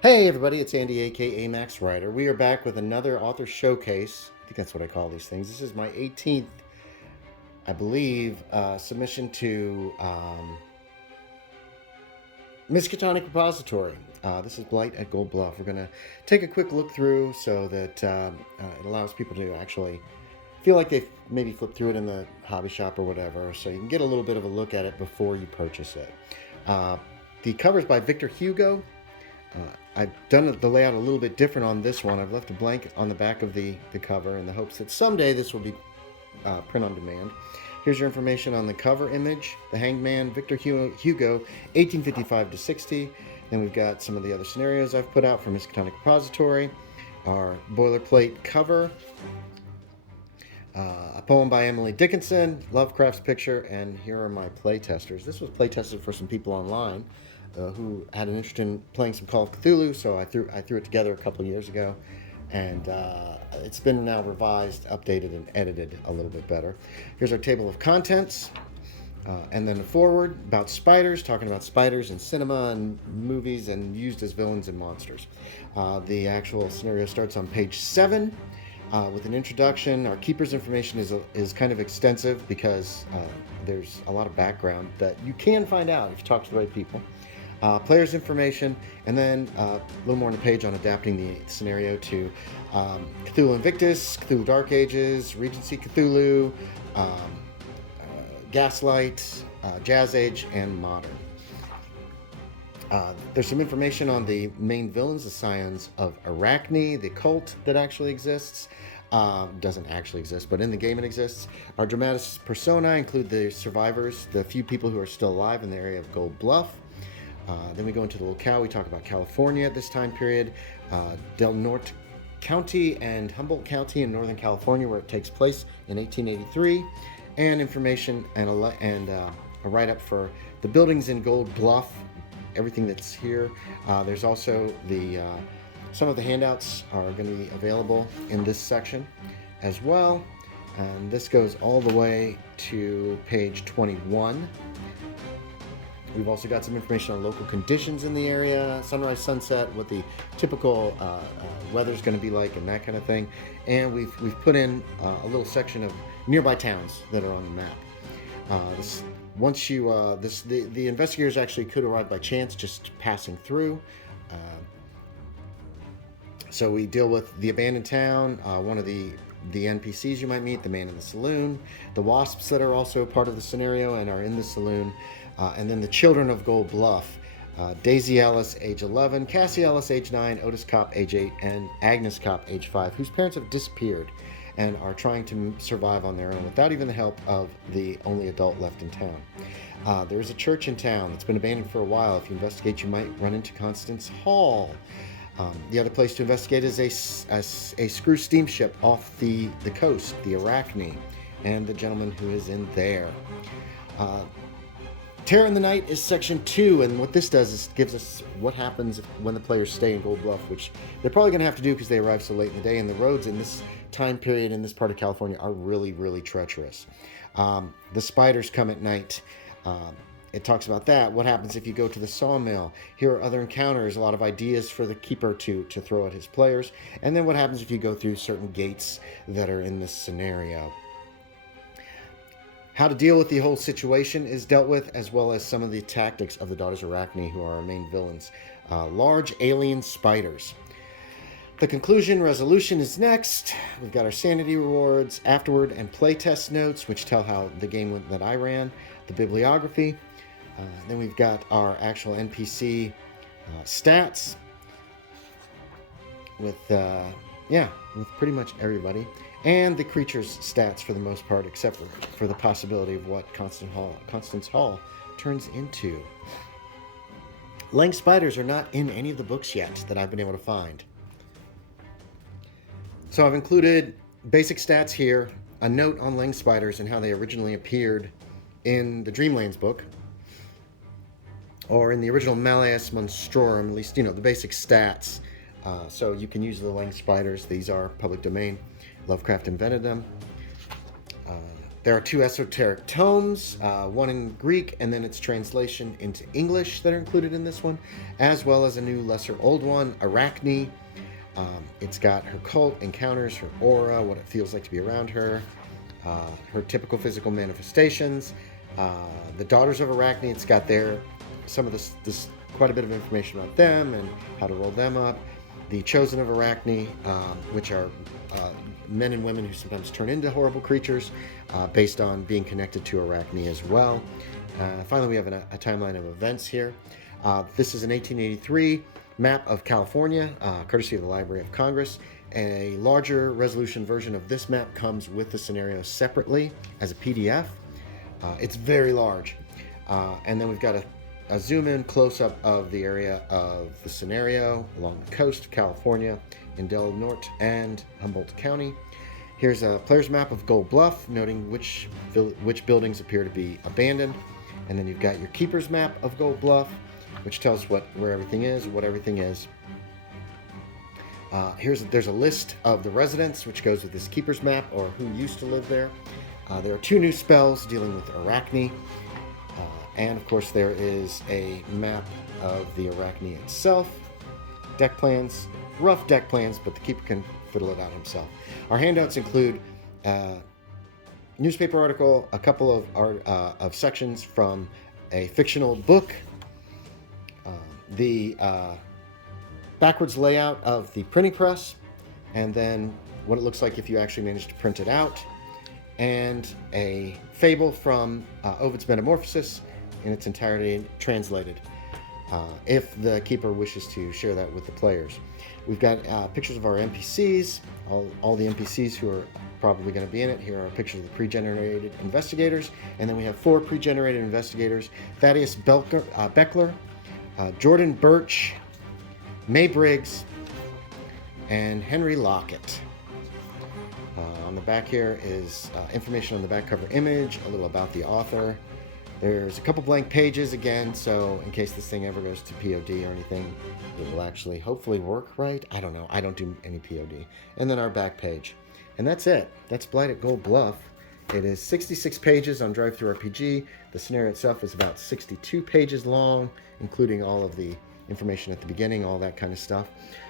Hey everybody, it's Andy, aka Max Writer. We are back with another author showcase. I think that's what I call these things. This is my 18th, I believe, submission to Miskatonic Repository. This is Blight at Gold Bluff. We're going to take a quick look through so that it allows people to actually feel like they've maybe flipped through it in the hobby shop or whatever, so you can get a little bit of a look at it before you purchase it. The cover is by Victor Hugo. I've done the layout a little bit different on this one. I've left a blank on the back of the cover in the hopes that someday this will be print on demand. Here's your information on the cover image. The Hanged Man, Victor Hugo, 1855 to 60. Then we've got some of the other scenarios I've put out from Miskatonic Repository. Our boilerplate cover. A poem by Emily Dickinson, Lovecraft's picture, and here are my play testers. This was play tested for some people online who had an interest in playing some Call of Cthulhu, so I threw it together a couple of years ago, and it's been now revised, updated, and edited a little bit better. Here's our table of contents, and then the foreword about spiders, talking about spiders in cinema and movies and used as villains and monsters. The actual scenario starts on page 7. With an introduction. Our keeper's information is kind of extensive because there's a lot of background that you can find out if you talk to the right people. Player's information, and then a little more on the page on adapting the scenario to Cthulhu Invictus, Cthulhu Dark Ages, Regency Cthulhu, Gaslight, Jazz Age, and Modern. There's some information on the main villains, the Scions of Arachne, the cult that actually exists. Doesn't actually exist, but in the game it exists. Our dramatis personae include the survivors, the few people who are still alive in the area of Gold Bluff. Then we go into the locale. We talk about California at this time period, Del Norte County and Humboldt County in Northern California, where it takes place in 1883, and information and a write-up for the buildings in Gold Bluff, everything that's here. There's also some of the handouts are going to be available in this section as well, and this goes all the way to page 21. We've also got some information on local conditions in the area, sunrise, sunset, what the typical weather's going to be like, and that kind of thing. And we've put in a little section of nearby towns that are on the map. The investigators actually could arrive by chance, just passing through. So we deal with the abandoned town, one of the NPCs you might meet, the man in the saloon, the wasps that are also part of the scenario and are in the saloon, and then the children of Gold Bluff. Daisy Ellis, age 11, Cassie Ellis, age 9, Otis Kopp, age 8, and Agnes Kopp, age 5, whose parents have disappeared and are trying to survive on their own without even the help of the only adult left in town. There's a church in town that's been abandoned for a while. If you investigate, you might run into Constance Hall. The other place to investigate is a screw steamship off the coast, the Arachne, and the gentleman who is in there. Terror in the Night is section 2, and what this does is gives us what happens when the players stay in Gold Bluff, which they're probably going to have to do because they arrive so late in the day, and the roads in this time period in this part of California are really, really treacherous. The spiders come at night. It talks about that. What happens if you go to the sawmill? Here are other encounters, a lot of ideas for the keeper to throw at his players. And then what happens if you go through certain gates that are in this scenario. How to deal with the whole situation is dealt with, as well as some of the tactics of the Daughters of Arachne, who are our main villains. Large alien spiders. The conclusion resolution is next. We've got our sanity rewards, afterward, and playtest notes, which tell how the game went that I ran, the bibliography. Then we've got our actual NPC stats with pretty much everybody, and the creature's stats for the most part, except for the possibility of what Constance Hall turns into. Lang spiders are not in any of the books yet that I've been able to find. So I've included basic stats here, a note on Lang spiders and how they originally appeared in the Dreamlands book, or in the original Malleus Monstrorum, at least, the basic stats. So you can use the Lang spiders. These are public domain. Lovecraft invented them. There are 2 esoteric tomes, one in Greek and then its translation into English that are included in this one, as well as a new lesser old one, Arachne. It's got her cult, encounters, her aura, what it feels like to be around her, her typical physical manifestations, the daughters of Arachne. It's got some of this quite a bit of information about them and how to roll them up. The chosen of Arachne, which are men and women who sometimes turn into horrible creatures based on being connected to Arachne as well. Finally, we have a timeline of events here. This is an 1883 map of California, courtesy of the Library of Congress. A larger resolution version of this map comes with the scenario separately as a PDF. It's very large. And then we've got a zoom-in close-up of the area of the scenario along the coast of California in Del Norte and Humboldt County. Here's a player's map of Gold Bluff, noting which buildings appear to be abandoned. And then you've got your keeper's map of Gold Bluff, which tells where everything is, what everything is. There's a list of the residents, which goes with this keeper's map, or who used to live there. There are 2 new spells dealing with Arachne. And of course there is a map of the Arachne itself. Deck plans, rough deck plans, but the keeper can fiddle it out himself. Our handouts include a newspaper article, a couple of sections from a fictional book, the backwards layout of the printing press, and then what it looks like if you actually manage to print it out, and a fable from Ovid's Metamorphosis in its entirety translated, if the keeper wishes to share that with the players. We've got pictures of our NPCs, all the NPCs who are probably going to be in it. Here are pictures of the pre-generated investigators, and then we have 4 pre-generated investigators: Thaddeus Beckler, Jordan Birch, May Briggs, and Henry Lockett. On the back here is information on the back cover image, a little about the author. There's a couple blank pages again, so in case this thing ever goes to POD or anything, it will actually hopefully work right. I don't know. I don't do any POD. And then our back page. And that's it. That's Blight at Gold Bluff. It is 66 pages on DriveThruRPG. The scenario itself is about 62 pages long, including all of the information at the beginning, all that kind of stuff.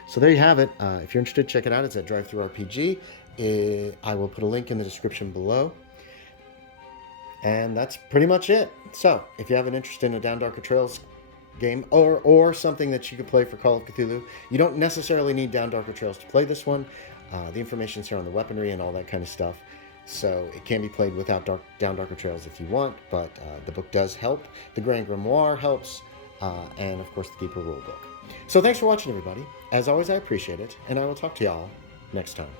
So there you have it. If you're interested, check it out. It's at DriveThruRPG. I will put a link in the description below. And that's pretty much it. So, if you have an interest in a Down Darker Trails game or something that you could play for Call of Cthulhu, you don't necessarily need Down Darker Trails to play this one. The information's here on the weaponry and all that kind of stuff. So, it can be played without Down Darker Trails if you want, but the book does help. The Grand Grimoire helps, and of course the Keeper Rulebook. So, thanks for watching, everybody. As always, I appreciate it, and I will talk to y'all next time.